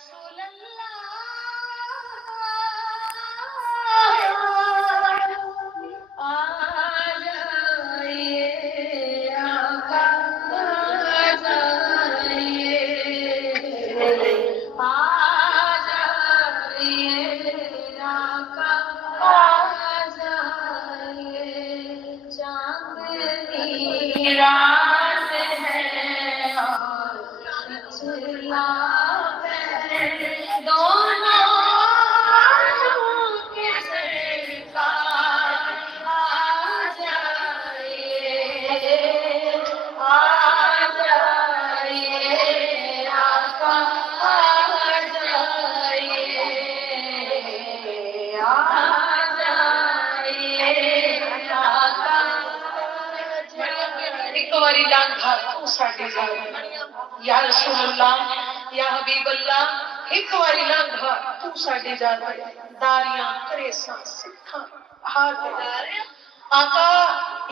رسول اللہ آ جائیے آقا آ جائیے آ جائیے آقا آ جائیے چاندنی رات ہے اور چلا دونوں کے سرکار آ جائیے آقا آ جائیے آقا ایک باری لانگ بھاگ تو ساڈے جائے یا رسول اللہ یا حبیب اللہ ایک باری لانگ بھاگ تو ساڈے جائے داریاں کریساں سکھاں ہاتھ آقا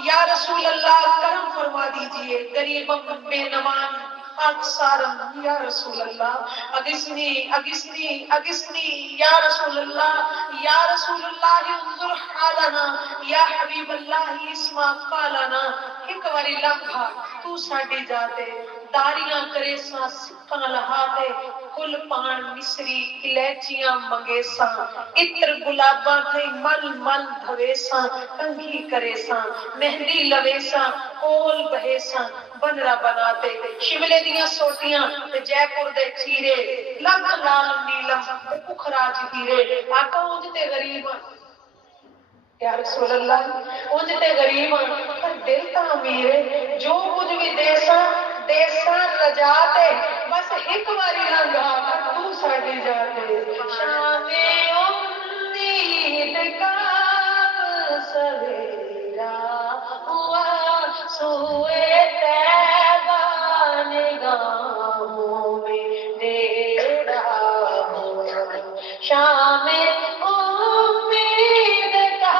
یا رسول اللہ کرم فرما دیجئے غریبم بے نمان اکثارم یا رسول اللہ اگسنی اگسنی اگسنی یا رسول اللہ انظر حالنا یا حبیب اللہ اسما قالنا ایک باری لمحہ تو ساڈے جاتے داریاں کریساں سکھاں لہاتے کل پان مصری الائچیاں منگیساں عطر گلاباں تھے مل مل دھویساں کنگھی کریساں مہندی لویساں کول بہیساں بنرا بناتے شملے دیاں سوٹیاں تے جے پور دے چیرے لکھ لال نیلم پکھراج ہیرے آقا اونج تے غریب یا رسول اللہ اونج تے غریب پر دل تا امیر جو کچھ بھی دیساں رجاتے بس ایک باری لنگا تو ساڈے جاتے شام امید کا سویرا ہوا سوئے طیبہ نگاہوں میں ڈیرا ہوا شام امید کا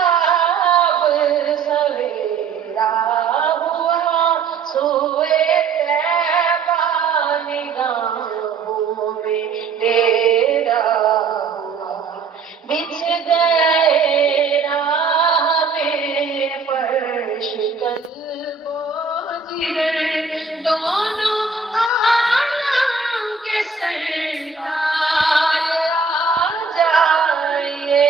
سویرا ہوا سوئے طیبہ نگاہوں میں ڈیرا ہوا بچھ گئے راہ میں فرش قلب و جگر دونوں عالم کے سرکار آ جائیے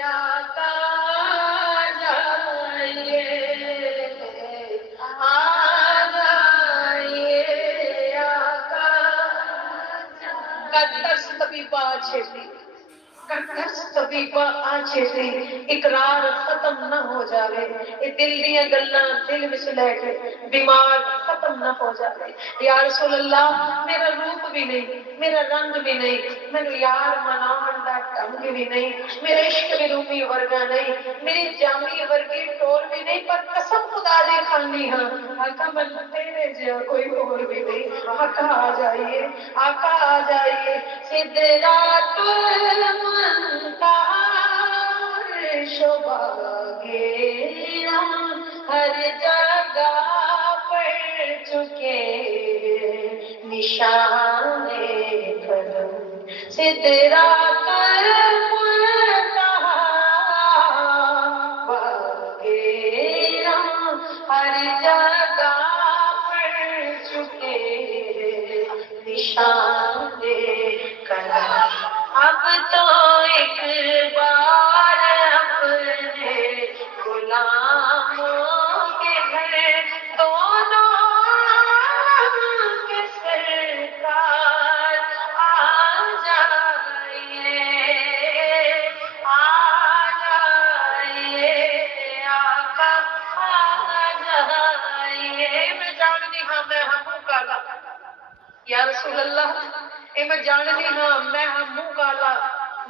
آقا آ جائیے آقا قدس طبیبہ چھتی قدس طبیبہ چھتی اقرار ختم نہ ہو جاوے یہ دل دیاں گلاں دل وچ لے کے بیمار ختم نہ ہو جاوے یا رسول اللہ میرا روپ بھی نہیں میرا رنگ بھی نہیں مینوں یار مناون دا ڈھنگ بھی نہیں میرا عشق بھی رومی ورگا نہیں میری جامی ورگی ٹور بھی نہیں پر قسم خدا دی کھانی ہاں آقا من تیرے جا کوئی اور بھی نہیں آقا آ جائیے آقا آ جائیے سدرات المنتہا شباگے ہر جگہ پر چکے نشان قدم سدرات المنتہا وغیرہ ہر جگہ پر چکے نشان قدم اب تو ایک بار اپنے غلاموں کے گھر دونوں کے سرکار آ جائیے آقا آ جائیے میں جاننی ہاں میں ہموں کالا یا رسول اللہ اے میں جاننی ہاں میں ہموں کالا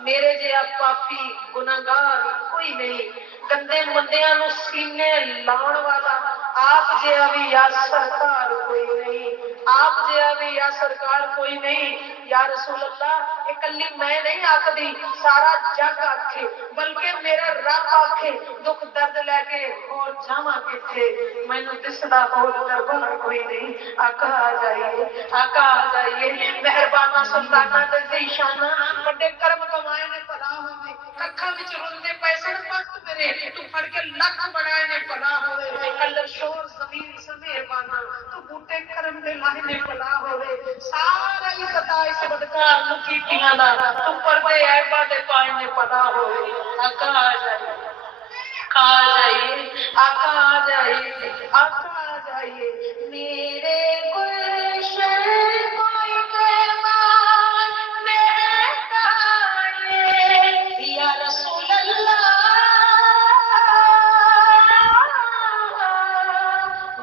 میرے جہا پاپی گناہگار کوئی نہیں گندے مندیاں نو سینے لاؤن والا آپ جہا بھی یا سرکار کوئی نہیں آپ جہا بھی یا سرکار کوئی نہیں یا رسول اللہ اکلی میں نہیں آکھدی سارا جگ آکھے بلکہ میرا رب آکھے دکھ درد لے کے اور جاواں کتھے مینوں دسدا ہور دربار کوئی نہیں آقا آ جائیے آقا آ جائیے مہربانہ سلطانہ دے ذیشانہ بڑے کرم کمائے نے پناہ ہوے ککھاں وچ روندے پیسے وقت میرے تو پڑھ کے لکھ بڑھائے نے پناہ ہوے اللہ شور زمین سے مہربانہ تو بوٹے کرم دے لاہے نے پناہ ہوے سارا ہی خطا اس بدکار نو کیتیاں دا تو پردے عیباں دے پائے نے پناہ ہوے آقا آ جائیے آ جائیے آقا آ جائیے آقا آ جائیے میرے گلشن کوئی مہمان مہتائے یا رسول اللہ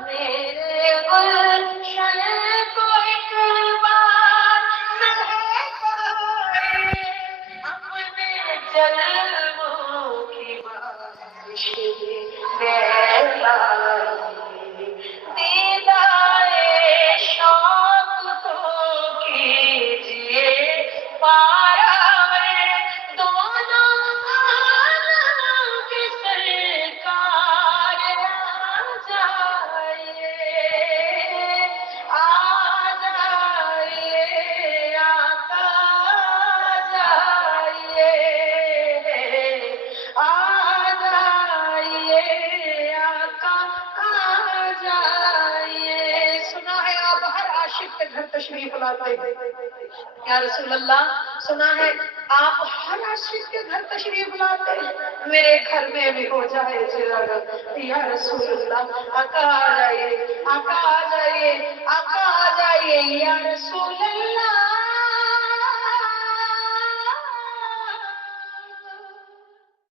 میرے گلشن کوئی مہمان مہتائے اپنے جلووں کی بارش دیدارے شوق تو کیجیے پارا دونوں عالم کی سرکار آ جائیے آقا جائیے آ جائیے آقا آ جائیے سنا ہے آپ ہر عاشق کے گھر تشریف لاتے یا رسول اللہ سنا ہے آپ ہر عاشق کے گھر تشریف لاتے میرے گھر میں بھی ہو جائے چراغ یا رسول اللہ آقا آ جائیے آقا آ جائیے آقا آ جائیے یا رسول اللہ